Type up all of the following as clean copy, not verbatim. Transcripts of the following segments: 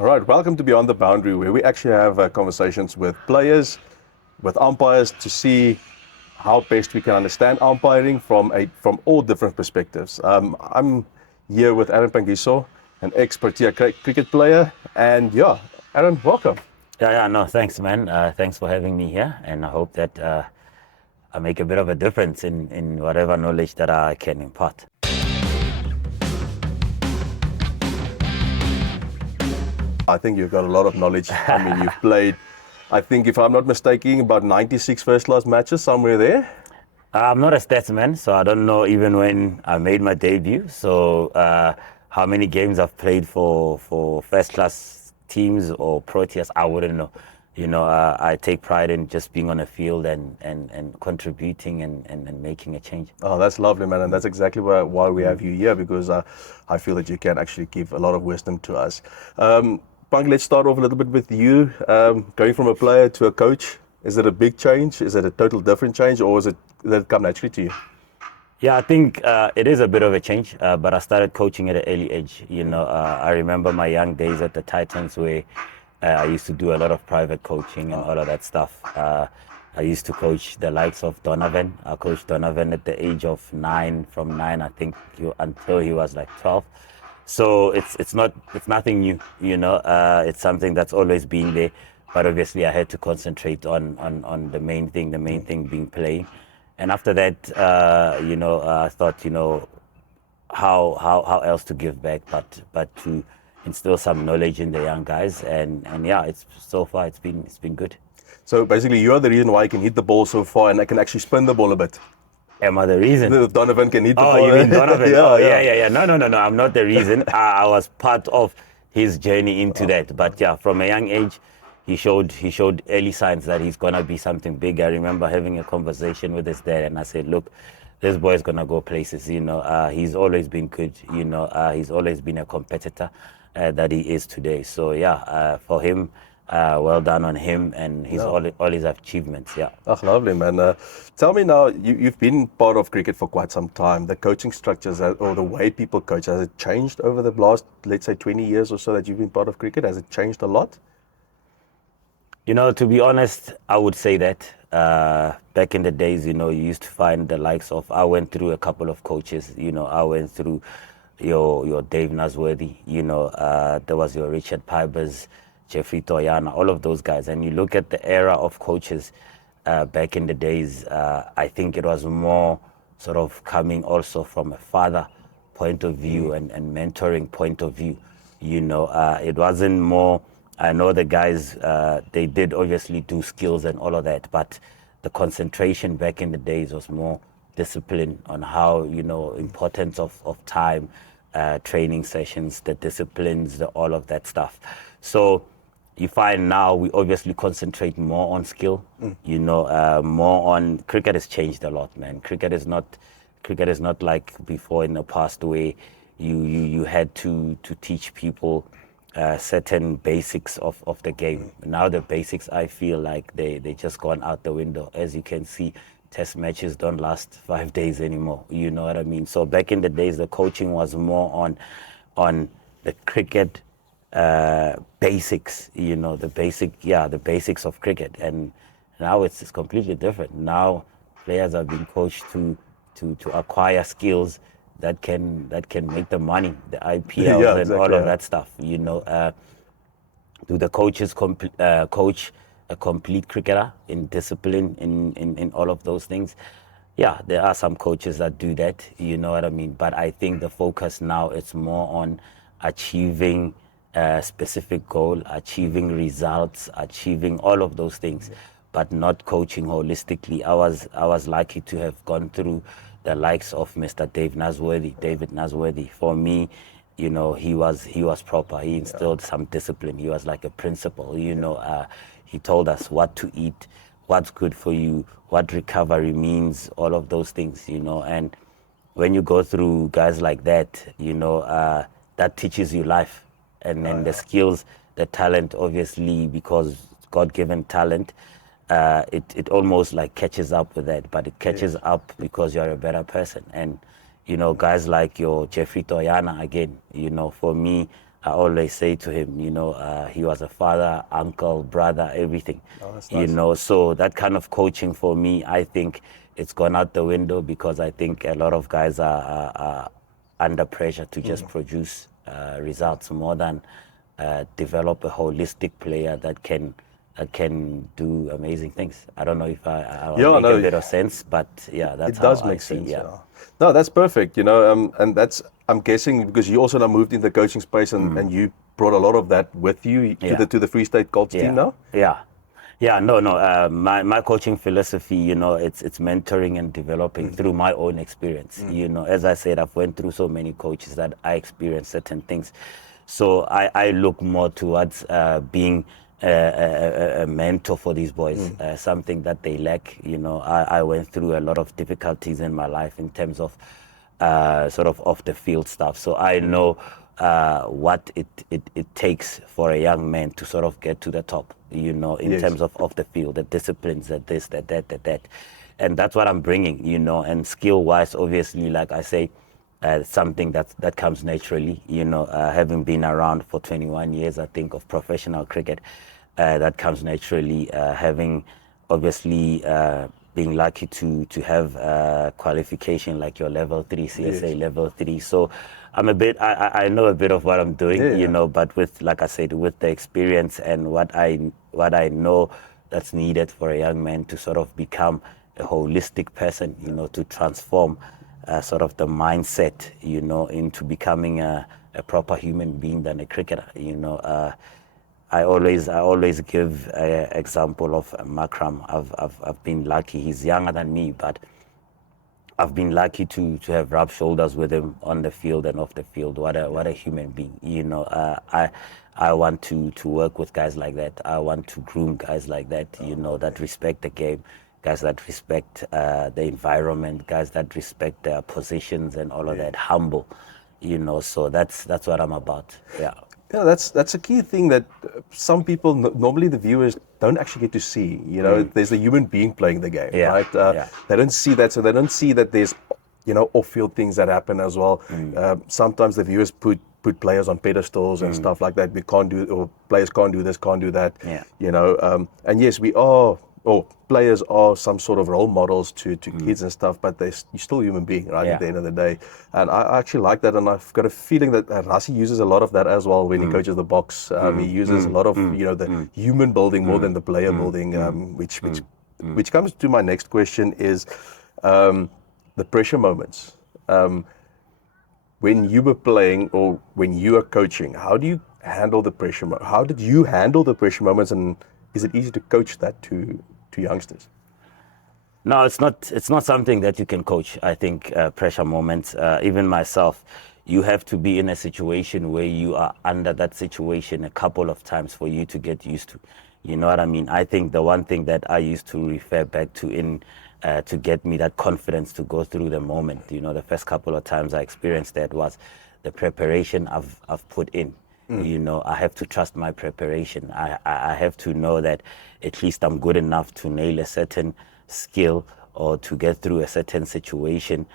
All right, welcome to Beyond the Boundary, where we actually have conversations with players, with umpires, to see how best we can understand umpiring from all different perspectives. I'm here with Aaron Phangiso, an ex-Protea cricket player, and yeah, Aaron, welcome. No, thanks, man. Thanks for having me here, and I hope that I make a bit of a difference in whatever knowledge that I can impart. I think you've got a lot of knowledge. I mean, you've played, I think, if I'm not mistaken, about 96 first-class matches, somewhere there. I'm not a statsman, so I don't know even when I made my debut. So how many games I've played for first-class teams or Proteas, I wouldn't know. I take pride in just being on a field and contributing and making a change. Oh, that's lovely, man, and that's exactly why we have you here, because I feel that you can actually give a lot of wisdom to us. Pang, let's start off a little bit with you. Going from a player to a coach, is it a big change? Is it a total different change, or did it come naturally to you? Yeah, I think it is a bit of a change, but I started coaching at an early age. I remember my young days at the Titans, where I used to do a lot of private coaching and all of that stuff. I used to coach the likes of Donovan. I coached Donovan at the age of 9, from 9, I think, until he was like 12. So it's nothing new, it's something that's always been there. But obviously I had to concentrate on the main thing being playing. And after that, I thought, how else to give back but to instill some knowledge in the young guys. And yeah, so far it's been good. So basically, you're the reason why I can hit the ball so far, and I can actually spin the ball a bit. Am I the reason? Donovan can hit the ball. Oh, you mean Donovan? Yeah. No, I'm not the reason. I was part of his journey into that. But yeah, from a young age, he showed early signs that he's gonna be something big. I remember having a conversation with his dad, and I said, "Look, this boy's gonna go places." He's always been good. He's always been a competitor that he is today. So yeah, for him. Well done on him and all his achievements. Yeah. Oh, lovely, man. Tell me now, you've been part of cricket for quite some time. The coaching structures or the way people coach, has it changed over the last, let's say, 20 years or so that you've been part of cricket? Has it changed a lot? To be honest, I would say that back in the days, you used to find the likes of, I went through a couple of coaches. I went through your Dave Nasworthy. There was your Richard Pybers, Jeffrey Toyana, all of those guys. And you look at the era of coaches back in the days, I think it was more sort of coming also from a father point of view and mentoring point of view. It wasn't more, I know the guys, they did obviously do skills and all of that, but the concentration back in the days was more discipline on how, importance of time, training sessions, the disciplines, all of that stuff. So you find now we obviously concentrate more on skill, more on, cricket has changed a lot, man. Cricket is not like before in the past, where you had to teach people certain basics of the game. Now the basics, I feel like they just gone out the window. As you can see, test matches don't last 5 days anymore. You know what I mean? So back in the days, the coaching was more on the cricket basics, the basics of cricket. And now it's completely different. Now players are being coached to acquire skills that can make them money, the IPLs and all of that stuff. Do the coaches coach a complete cricketer in discipline, in all of those things? Yeah, there are some coaches that do that, you know what I mean? But I think the focus now is more on achieving a specific goal, achieving results, achieving all of those things, but not coaching holistically. I was lucky to have gone through the likes of Mr. David Nasworthy. For me, he was proper. He instilled some discipline. He was like a principal. He told us what to eat, what's good for you, what recovery means, all of those things. And when you go through guys like that, that teaches you life. And then the skills, the talent, obviously, because God-given talent, it almost like catches up with that, but it catches up because you're a better person. And, guys like your Jeffrey Toyana, again, for me, I always say to him, he was a father, uncle, brother, everything. Oh, that's nice. So that kind of coaching for me, I think it's gone out the window because I think a lot of guys are under pressure to just produce results more than develop a holistic player that can do amazing things. I don't know if I Yeah, make no, a bit of sense, but yeah, that's it how does I make see. sense. Yeah. Yeah. No, that's perfect. And that's, I'm guessing, because you also now moved into the coaching space, and you brought a lot of that with you to Yeah. the Free State Colts team now. No. My coaching philosophy, it's mentoring and developing through my own experience. As I said, I've went through so many coaches that I experienced certain things. So I look more towards being a mentor for these boys, something that they lack. I went through a lot of difficulties in my life in terms of sort of off the field stuff. So I know what it takes for a young man to sort of get to the top, in Yes. terms of off the field, the disciplines, that, that. And that's what I'm bringing, and skill wise, obviously, like I say, something that comes naturally, having been around for 21 years, I think, of professional cricket, that comes naturally, having obviously being lucky to have qualification like your level 3 CSA Yes. level 3. So I know a bit of what I'm doing, Yeah. but with, like I said, with the experience and what I know that's needed for a young man to sort of become a holistic person, to transform sort of the mindset, into becoming a proper human being than a cricketer. I always give an example of Makram. I've been lucky. He's younger than me, but I've been lucky to have rubbed shoulders with him on the field and off the field. What a human being. I want to work with guys like that. I want to groom guys like that. That respect the game, guys that respect the environment, guys that respect their positions and all of that. Humble. So that's what I'm about. Yeah. Yeah, that's a key thing that some people, normally the viewers, don't actually get to see. There's a human being playing the game, Yeah, right? yeah. They don't see that, so they don't see that there's, off-field things that happen as well. Sometimes the viewers put players on pedestals and stuff like that. We can't do, or players can't do this, can't do that. Yeah. And yes, we are, or players are some sort of role models to kids and stuff, but you're still a human being, right? Yeah. At the end of the day. And I actually like that, and I've got a feeling that Rassi uses a lot of that as well when he coaches the box. He uses a lot of the human building more than the player building, which comes to my next question is the pressure moments. When you were playing or when you are coaching, how do you handle the pressure? How did you handle the pressure moments, and is it easy to coach that to youngsters? No, it's not. It's not something that you can coach. I think pressure moments. Even myself, you have to be in a situation where you are under that situation a couple of times for you to get used to. You know what I mean? I think the one thing that I used to refer back to to get me that confidence to go through the moment. The first couple of times I experienced that was the preparation I've put in. I have to trust my preparation. I have to know that at least I'm good enough to nail a certain skill or to get through a certain situation,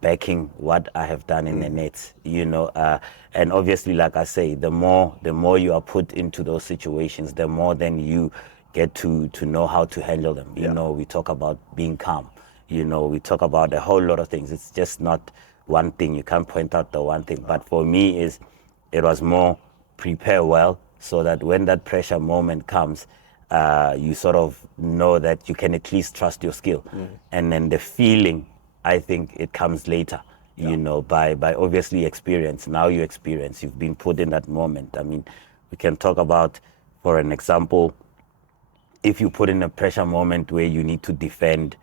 backing what I have done in the nets, and obviously, like I say, the more you are put into those situations, the more then you get to know how to handle them. We talk about being calm, we talk about a whole lot of things. It's just not one thing. You can't point out the one thing, but for me it was more prepare well so that when that pressure moment comes, you sort of know that you can at least trust your skill. And then the feeling, I think it comes later, by obviously experience. Now you experience, you've been put in that moment. I mean, we can talk about, for an example, if you put in a pressure moment where you need to defend,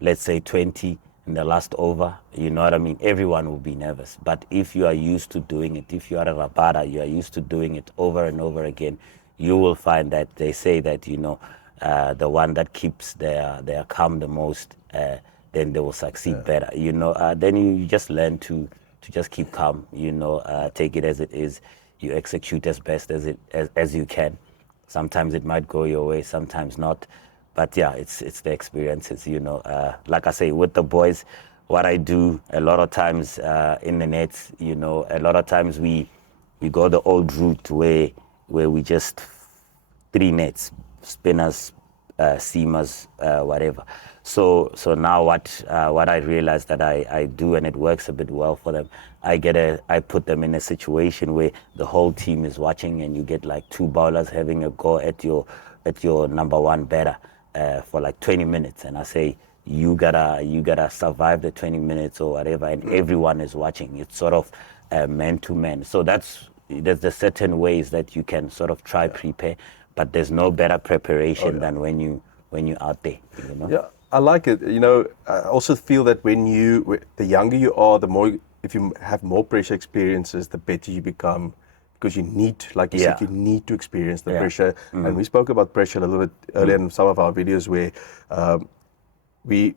let's say 20 in the last over, you know what I mean? Everyone will be nervous. But if you are used to doing it, if you are a rabada, you are used to doing it over and over again, you will find that they say that, the one that keeps their calm the most, then they will succeed better. Then you just learn to just keep calm, take it as it is. You execute as best as you can. Sometimes it might go your way, sometimes not. But yeah, it's the experiences, like I say, with the boys, what I do a lot of times in the nets, a lot of times we we go the old route where we just 3 nets, spinners, seamers, whatever. So now what I realized that I do, and it works a bit well for them. I put them in a situation where the whole team is watching, and you get like 2 bowlers having a go at your number 1 batter for like 20 minutes, and I say, you gotta survive the 20 minutes or whatever, and everyone is watching. It's sort of man to man. So there's the certain ways that you can sort of try prepare, but there's no better preparation than when you're out there. You know? Yeah, I like it. You know, I also feel that the younger you are, the more, if you have more pressure experiences, the better you become, because you need, like you said, you need to experience the pressure. And we spoke about pressure a little bit earlier in some of our videos, where we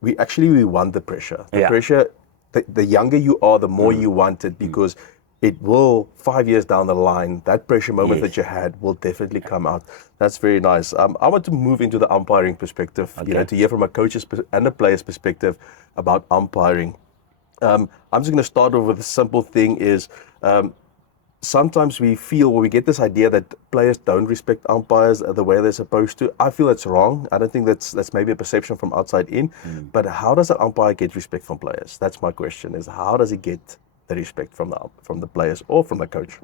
want the pressure. The pressure, the younger you are, the more you want it, because it will, 5 years down the line, that pressure moment that you had will definitely come out. That's very nice. I want to move into the umpiring perspective, you know, to hear from a coach's and a player's perspective about umpiring. I'm just going to start off with a simple thing is, sometimes we feel, or we get this idea that players don't respect umpires the way they're supposed to. I feel it's wrong. I don't think that's maybe a perception from outside in. But how does an umpire get respect from players? That's my question, is how does he get the respect from the players or from the coach?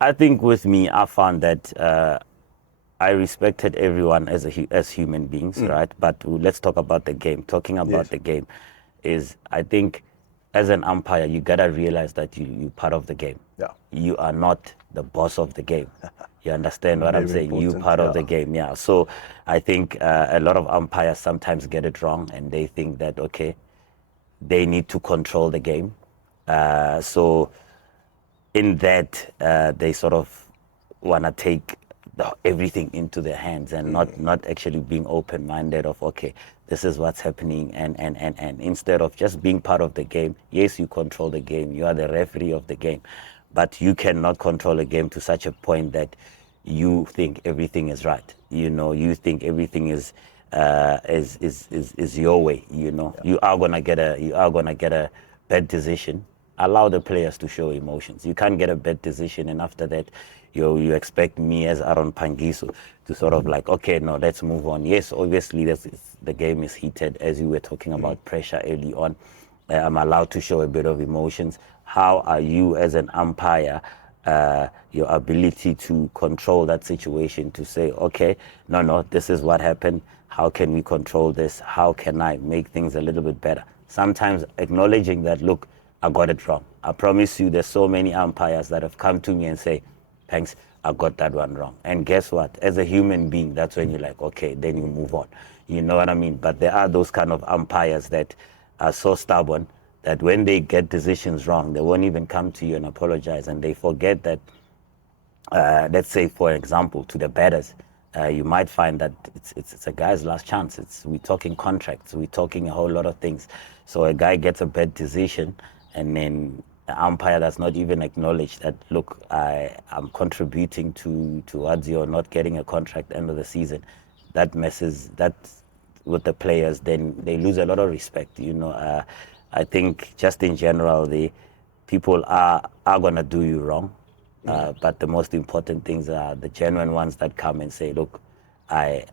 I think with me, I found that I respected everyone as human beings, right? But let's talk about the game. Talking about the game is, I think, as an umpire, you gotta realize that you're part of the game. Yeah. You are not the boss of the game. You understand what I'm saying? You're part of the game, yeah. So I think a lot of umpires sometimes get it wrong, and they think that, okay, they need to control the game. So in that, they sort of want to take everything into their hands, and not actually being open-minded of, okay, this is what's happening, and instead of just being part of the game. Yes, you control the game, you are the referee of the game, but you cannot control a game to such a point that you think everything is right. You know, you think everything is your way. You know, you are gonna get a bad decision. Allow the players to show emotions. You can't get a bad decision, and after that, you expect me as Aaron Phangiso to sort of like, okay, no, let's move on. Yes, obviously the game is heated, as you were talking about pressure early on. I'm allowed to show a bit of emotions. How are you as an umpire, your ability to control that situation, to say, okay, no, this is what happened. How can we control this? How can I make things a little bit better? Sometimes acknowledging that, look, I got it wrong. I promise you, there's so many umpires that have come to me and say, thanks, I got that one wrong. And guess what? As a human being, that's when you're like, okay, then you move on. You know what I mean? But there are those kind of umpires that are so stubborn that when they get decisions wrong, they won't even come to you and apologize. And they forget that, let's say, for example, to the batters, you might find that it's a guy's last chance. We're talking contracts, we're talking a whole lot of things. So a guy gets a bad decision, and then the umpire does not even acknowledge that, look, I'm contributing towards you not getting a contract end of the season. That messes that with the players, then they lose a lot of respect. You know, I think just in general, the people are gonna do you wrong, but the most important things are the genuine ones that come and say, look, I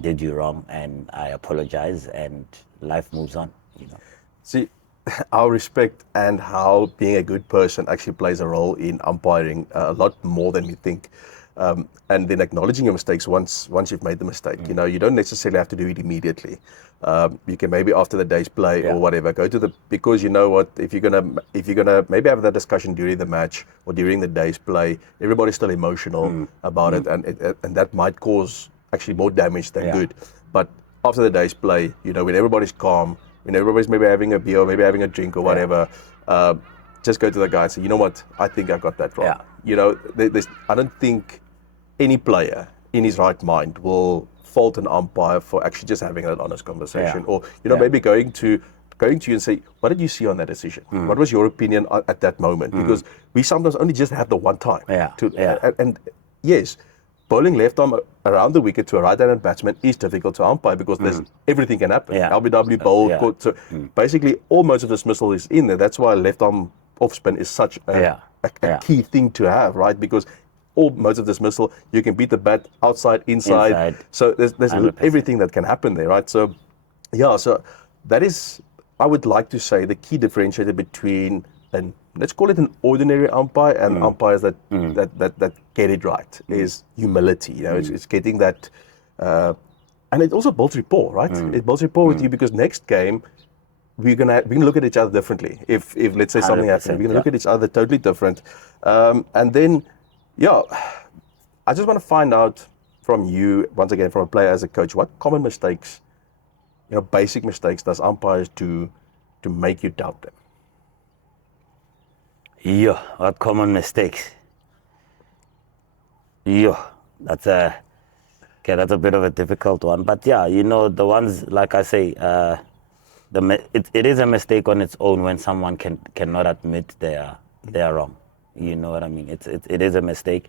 did you wrong, and I apologize, and life moves on. You know. See, our respect and how being a good person actually plays a role in umpiring a lot more than we think. And then acknowledging your mistakes once you've made the mistake. You know, you don't necessarily have to do it immediately. You can maybe after the day's play or whatever, because you know what, if you're gonna maybe have that discussion during the match or during the day's play, everybody's still emotional about it, and that might cause actually more damage than good. But after the day's play, you know, when everybody's calm, when everybody's maybe having a beer, maybe having a drink or whatever, just go to the guy and say, you know what, I think I got that wrong. Yeah. You know, I don't think any player in his right mind will fault an umpire for actually just having an honest conversation, or you know, maybe going to you and say, what did you see on that decision? What was your opinion at that moment? Because we sometimes only just have the one time. And yes, bowling left arm around the wicket to a right-handed batsman is difficult to umpire because there's everything can happen. LBW, bowl, so basically all modes of dismissal is in there. That's why left arm off spin is such a a key thing to have, right? Because all modes of dismissal, you can beat the bat outside, inside. So there's everything that can happen there, right? So, yeah, so that is, I would like to say, the key differentiator between let's call it an ordinary umpire and umpires that get it right is humility. You know, it's getting that, and it also builds rapport, right? It builds rapport with you because next game we're gonna look at each other differently. If let's say something happens, we're gonna look at each other totally different, and then. Yeah, I just want to find out from you, once again, from a player as a coach, what common mistakes, basic mistakes does umpires do to make you doubt them? Yeah, what common mistakes? Yeah, that's a bit of a difficult one. But yeah, the ones, like I say, it is a mistake on its own when someone cannot admit they are wrong. You know what I mean? It is a mistake.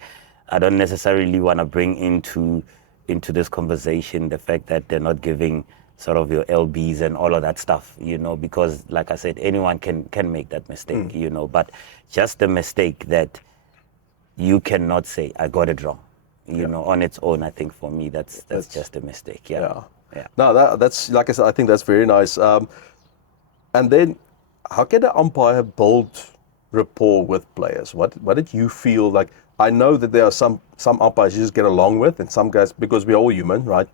I don't necessarily want to bring into this conversation the fact that they're not giving sort of your LBs and all of that stuff, because like I said, anyone can make that mistake, but just the mistake that you cannot say, I got it wrong, on its own. I think for me, that's just a mistake. Yeah. No, that's, like I said, I think that's very nice. And then how can an umpire build rapport with players? What did you feel like? I know that there are some umpires you just get along with, and some guys, because we're all human, right?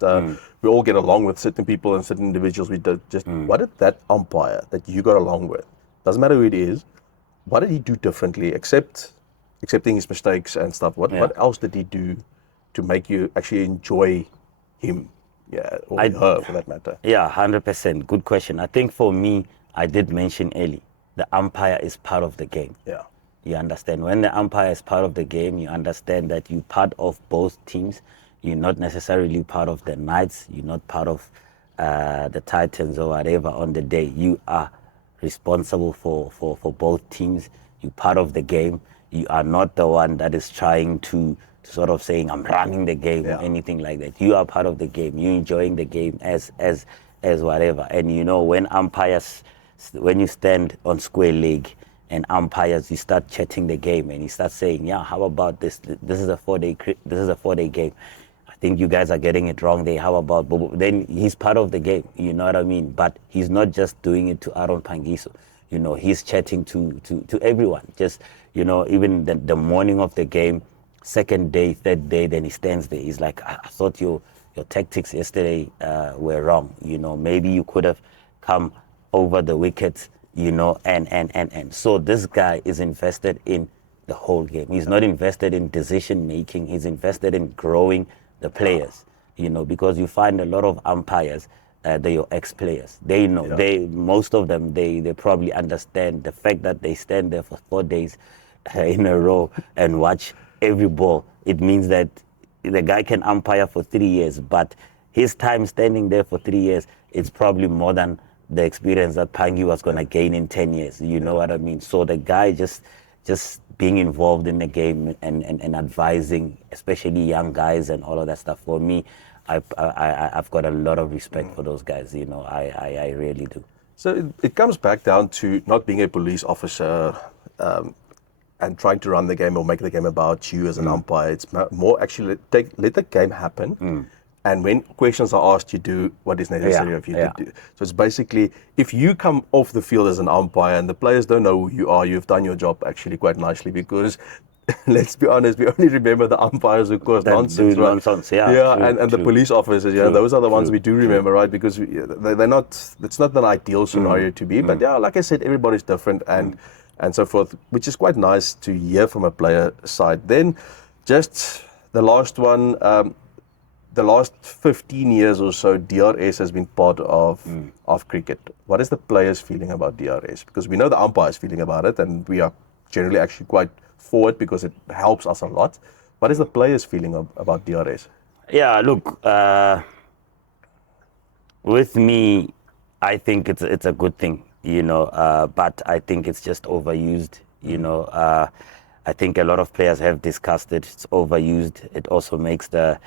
We all get along with certain people and certain individuals. What did that umpire that you got along with, doesn't matter who it is, what did he do differently, accepting his mistakes and stuff? What else did he do to make you actually enjoy him? Yeah, or her for that matter. Yeah, 100%. Good question. I think for me, I did mention early, the umpire is part of the game. Yeah. You understand? When the umpire is part of the game, you understand that you're part of both teams. You're not necessarily part of the Knights. You're not part of the Titans or whatever on the day. You are responsible for both teams. You're part of the game. You are not the one that is trying to sort of saying, I'm running the game or anything like that. You are part of the game. You're enjoying the game as whatever. And when you stand on square leg and umpires, you start chatting the game and you start saying, yeah, how about this? This is a 4-day game. I think you guys are getting it wrong there. How about, then he's part of the game, you know what I mean? But he's not just doing it to Aaron Phangiso. He's chatting to everyone. Just, even the morning of the game, second day, third day, then he stands there. He's like, I thought your tactics yesterday were wrong. Maybe you could have come over the wickets, and so this guy is invested in the whole game. He's not invested in decision making. He's invested in growing the players, because you find a lot of umpires, they're your ex-players. They know, most of them, they probably understand the fact that they stand there for 4 days in a row and watch every ball. It means that the guy can umpire for 3 years, but his time standing there for 3 years, it's probably more than the experience that Phangi was going to gain in 10 years. You know what I mean? So the guy just being involved in the game and advising, especially young guys and all of that stuff. For me, I've got a lot of respect for those guys. I really do. So it comes back down to not being a police officer and trying to run the game or make the game about you as an umpire. It's more actually let the game happen. And when questions are asked, you do what is necessary of you to do. So it's basically, if you come off the field as an umpire and the players don't know who you are, you've done your job actually quite nicely, because let's be honest, we only remember the umpires who cause nonsense, right? Nonsense, true, the police officers, those are the ones we do remember, right? Because they're not, it's not an ideal scenario to be, but like I said, everybody's different and so forth, which is quite nice to hear from a player side. Then just the last one, the last 15 years or so, DRS has been part of cricket. What is the players feeling about DRS? Because we know the umpires feeling about it, and we are generally actually quite for it because it helps us a lot. What is the players feeling about DRS? Yeah, look, with me, I think it's a good thing, but I think it's just overused, I think a lot of players have discussed it. It's overused. It also makes the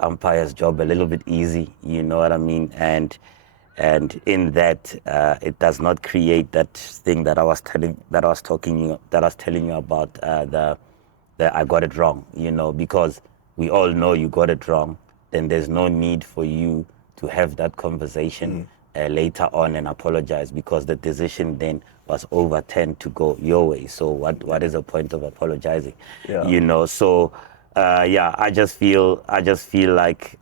umpire's job a little bit easy, you know what I mean? And and in that, it does not create that thing that I was telling you about, the I got it wrong, because we all know you got it wrong. Then there's no need for you to have that conversation later on and apologize, because the decision then was overturned to go your way. So what is the point of apologizing? Yeah. So I just feel like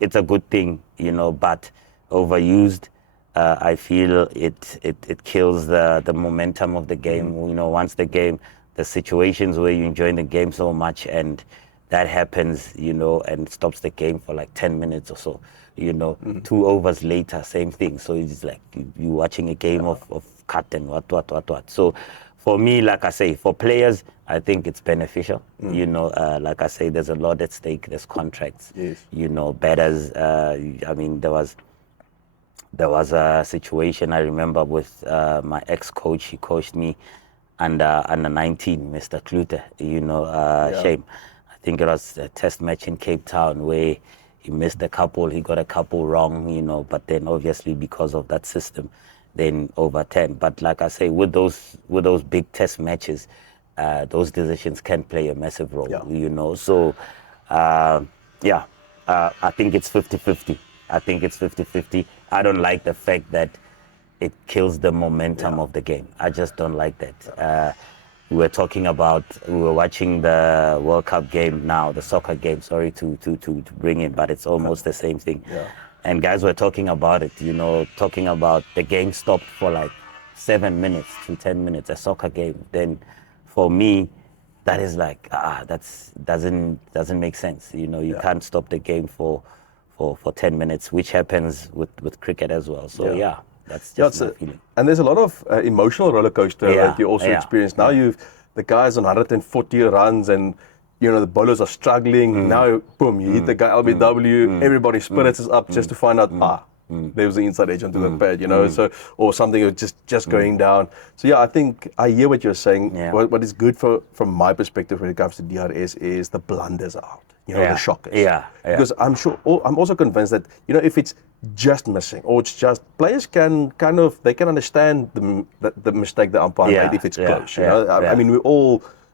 it's a good thing, but overused, I feel it kills the momentum of the game. Once the situations where you enjoy the game so much, and that happens, and stops the game for like 10 minutes or so, 2 overs later, same thing. So it's like you watching a game of cut and what. So for me, like I say, for players, I think it's beneficial. Like I say, there's a lot at stake. There's contracts, Yes. batters. There was a situation I remember with my ex-coach. He coached me under 19, Mr. Klute, Shame. I think it was a test match in Cape Town where he missed a couple, he got a couple wrong, but then obviously because of that system, then overturned. But like I say, with those big test matches, those decisions can play a massive role, So, I think it's 50-50. I don't like the fact that it kills the momentum of the game. I just don't like that. We were watching the World Cup game now, the soccer game, sorry to bring it, but it's almost the same thing. Yeah. And guys were talking about it, talking about the game stopped for like 7 minutes to 10 minutes, a soccer game. Then for me, that is like, doesn't make sense. You can't stop the game for 10 minutes, which happens with cricket as well. So that's just my feeling. And there's a lot of emotional roller coaster that you also experience. Now the guys on 140 runs, and the bowlers are struggling. Now, boom, you hit the guy LBW. Everybody's spirits is up just to find out there was the inside edge onto the pad, so, or something just going down. So I think I hear what you're saying. Yeah. What is good from my perspective when it comes to DRS is the blunders out. The shockers. Yeah. Because I'm also convinced that, if it's just missing, or it's just, players can they can understand the mistake the umpire made if it's close.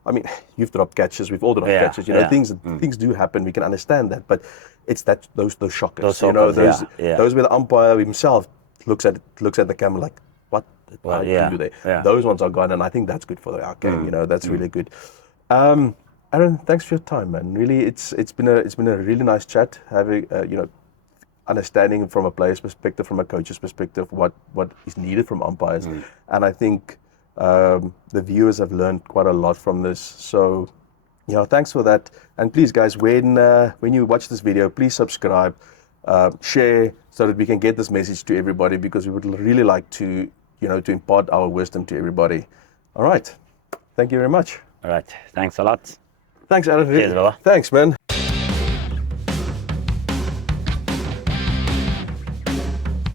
I mean, you've dropped catches, we've all dropped catches. Things do happen. We can understand that, but it's those shockers. Those where the umpire himself looks at the camera like, what? How did you do there? Yeah. Those ones are gone, and I think that's good for our game. That's really good. Aaron, thanks for your time, man. Really, it's been a really nice chat, having understanding from a player's perspective, from a coach's perspective, what is needed from umpires, and I think the viewers have learned quite a lot from this. So, thanks for that. And please, guys, when you watch this video, please subscribe, share, so that we can get this message to everybody, because we would really like to impart our wisdom to everybody. All right, thank you very much. All right, thanks a lot. Thanks, Aaron. Cheers, brother. Thanks, man.